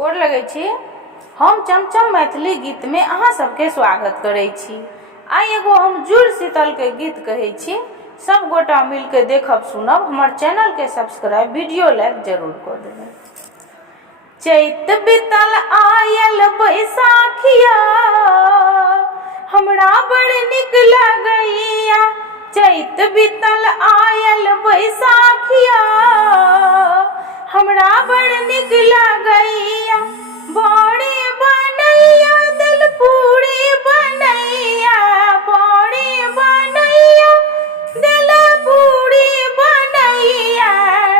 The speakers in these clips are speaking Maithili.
गोर लगै छी। हम चमचम मैथिली गीत में अहाँ सबके स्वागत करै छी। आई एगो हम जुड़ शीतल के गीत कहै छी, सब गोटा मिल के देखब सुनब। हमर चैनल के सब्सक्राइब, वीडियो लाइक जरूर कर देबै। चैत बितल आयल बैसाखिया, हमरा बड़ निक लगैया। चैत बितल आयल बैसाखिया, हमरा बड़ निक लगैया। बड़ी बनैया दल पूरी बनैया, बड़ी बनैया दल पूरी बनैया।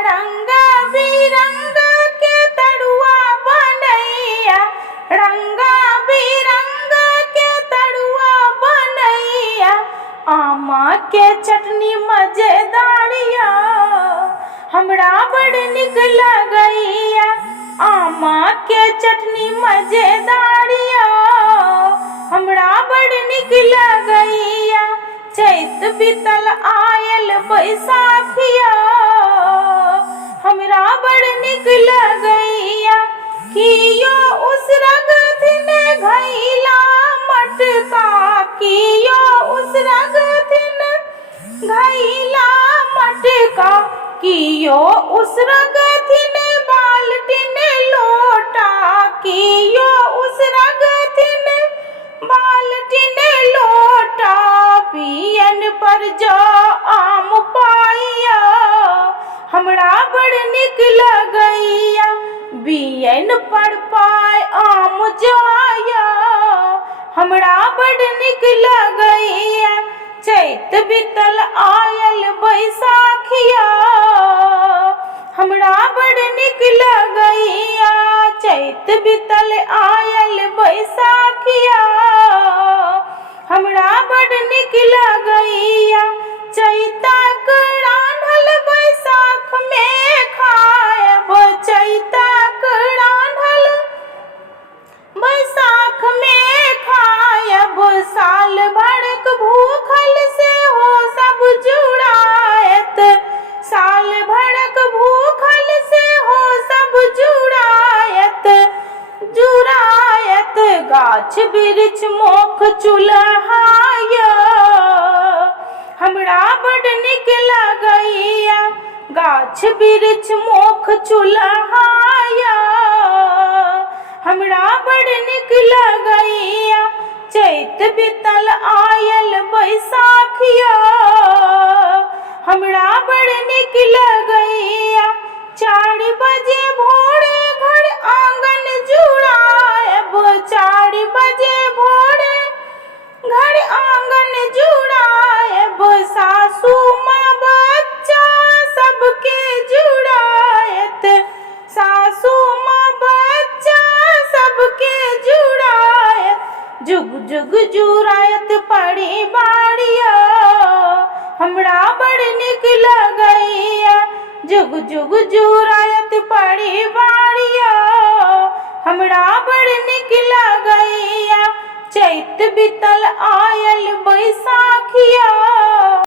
रंग बिरंग के तरुआ बनैया, रंग बिरंग के तरुआ बनैया। आमा के चटनी मजेदारिया, हमरा बड़ निक लगैया। आमा के चटनी मजेदारिया, हमरा बड़ निक लगैया। चैत बितल आयल बैसाखिया, हमरा बड़ निक लगैया। कियो उसरग दिन घैला मटका, कियो उसरग दिन घैला मटका। कियो उसरग दिन बाल्टीन लोटा, कियो उसरग दिन बाल्टीन लोटा। पियन पर जा आम पाइया, हमरा बड़ निक लगैया। बियन पर पाय आम जाया, हमरा बड़ निक लगैया। चैत बितल आयल बैसाखिया, हमरा बड़ निक लगैया। चैत बितल आयल बैसाखिया, हमरा बड़ निक लगैया। चैतक रान्हल बैसाख में खायब, चैतक रान्हल बैसाख में खायब। साल भरक भूखल से हो सब जुड़ायत, साल भरक भूखल से हो सब जुड़ायत। जुड़ायत गाछ बिरिछ मोख चुल्हाया, हमरा बड़ निक लगैया। गाछ बिरिछ मोख चुल्हाया, हमरा बड़ निक लगैया। चैत बितल आयल बैसाखिया, हमरा बड़ निक लगैया। 4 बजे भोरे घर आंगन जुड़ायब, 4 बजे भोरे घर आंगन जुड़ायब। सासू माँ बच्चा सबके जुड़ायत, सासू माँ बच्चा सबके जुड़ायत। जुग जुग जुड़ायत परिवारिया, हमरा बड़ निक लगैया। जुग जुग जुड़ायत परिवारिया, हमरा बड़ निक लगैया। चैत बितल आयल बैसाखिया,